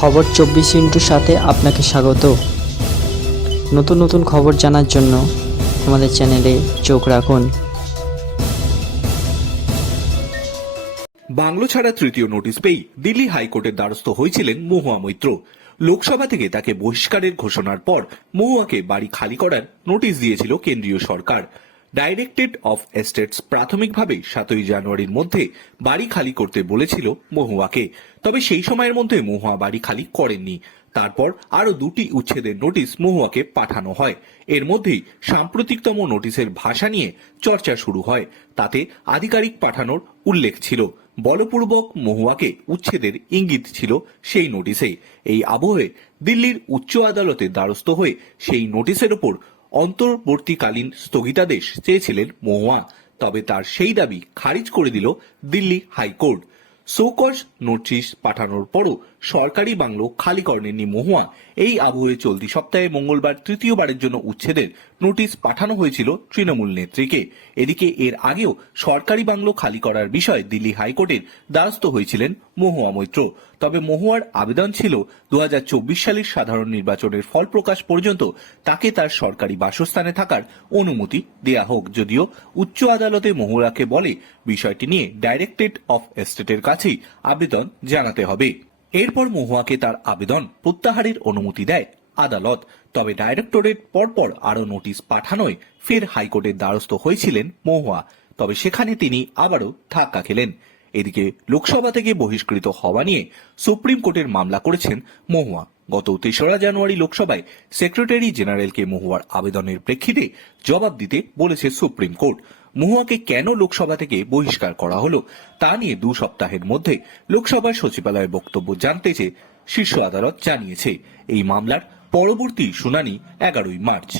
খবর চব্বিশ ইন্টুর সাথে আপনাকে স্বাগত। নতুন নতুন খবর জানার জন্য আমাদের চ্যানেলে চোখ রাখুন। বাংলো ছাড়া তৃতীয় নোটিশ পেয়ে দিল্লি হাইকোর্টের দ্বারস্থ হয়েছিলেন মহুয়া মৈত্র। লোকসভা থেকে তাকে বহিষ্কারের ঘোষণার পর মহুয়াকে বাড়ি খালি করার নোটিশ দিয়েছিল কেন্দ্রীয় সরকার। ডাইরেক্টেড অফ এস্টেটস প্রাথমিকভাবে সাতই জানুয়ারির মধ্যে বাড়ি খালি করতে বলেছিল মহুয়াকে। তবে সেই সময়ের মধ্যে মহুয়া বাড়ি খালি করেননি। তারপর আরও দুটি উচ্ছেদের নোটিশ মহুয়াকে পাঠানো হয়। এর মধ্যেই সাম্প্রতিকতম নোটিশের ভাষা নিয়ে চর্চা শুরু হয়। তাতে আধিকারিক পাঠানোর উল্লেখ ছিল। বলপূর্বক মহুয়াকে উচ্ছেদের ইঙ্গিত ছিল সেই নোটিশে। এই আবহে দিল্লির উচ্চ আদালতের দ্বারস্থ হয়ে সেই নোটিশের ওপর অন্তর্বর্তীকালীন স্থগিতাদেশ চেয়েছিলেন মহুয়া, তবে তার সেই দাবি খারিজ করে দিল দিল্লি হাইকোর্ট। শোকজ নোটিশ পাঠানোর পরও সরকারি বাংলো খালি করেননি মহুয়া। এই আবহে চলতি সপ্তাহে মঙ্গলবার তৃতীয়বারের জন্য উচ্ছেদের নোটিশ পাঠানো হয়েছিল তৃণমূল নেত্রীকে। এদিকে এর আগেও সরকারি বাংলো খালি করার বিষয়ে দিল্লি হাইকোর্টের দ্বারস্থ হয়েছিলেন মহুয়া মৈত্র। তবে মহুয়ার আবেদন ছিল দু হাজার চব্বিশ সালের সাধারণ নির্বাচনের ফল প্রকাশ পর্যন্ত তাকে তার সরকারি বাসস্থানে থাকার অনুমতি দেয়া হোক। যদিও উচ্চ আদালতে মহুয়াকে বলে, বিষয়টি নিয়ে ডাইরেক্টেড অফ এস্টেটের কাছেই আবেদন জানাতে হবে। এরপর মহুয়াকে তার আবেদন প্রত্যাহারের অনুমতি দেয় আদালত। তবে ডাইরেক্টরেট পরপর আরও নোটিশ পাঠানোয় ফের হাইকোর্টের দ্বারস্থ হয়েছিলেন মহুয়া। তবে সেখানে তিনি আবারও ধাক্কা খেলেন। এদিকে লোকসভা থেকে বহিষ্কৃত হওয়া নিয়ে সুপ্রিম কোর্টের মামলা করেছেন মহুয়া। গত তেসরা জানুয়ারি লোকসভায় সেক্রেটারি জেনারেলকে মহুয়ার আবেদনের প্রেক্ষিতে জবাব দিতে বলেছে সুপ্রিম কোর্ট। মহুয়াকে কেন লোকসভা থেকে বহিষ্কার করা হলো তা নিয়ে দু সপ্তাহের মধ্যে লোকসভার সচিবালয়ের বক্তব্য জানতে চেয়ে শীর্ষ আদালত জানিয়েছে, এই মামলার পরবর্তী শুনানি এগারোই মার্চ।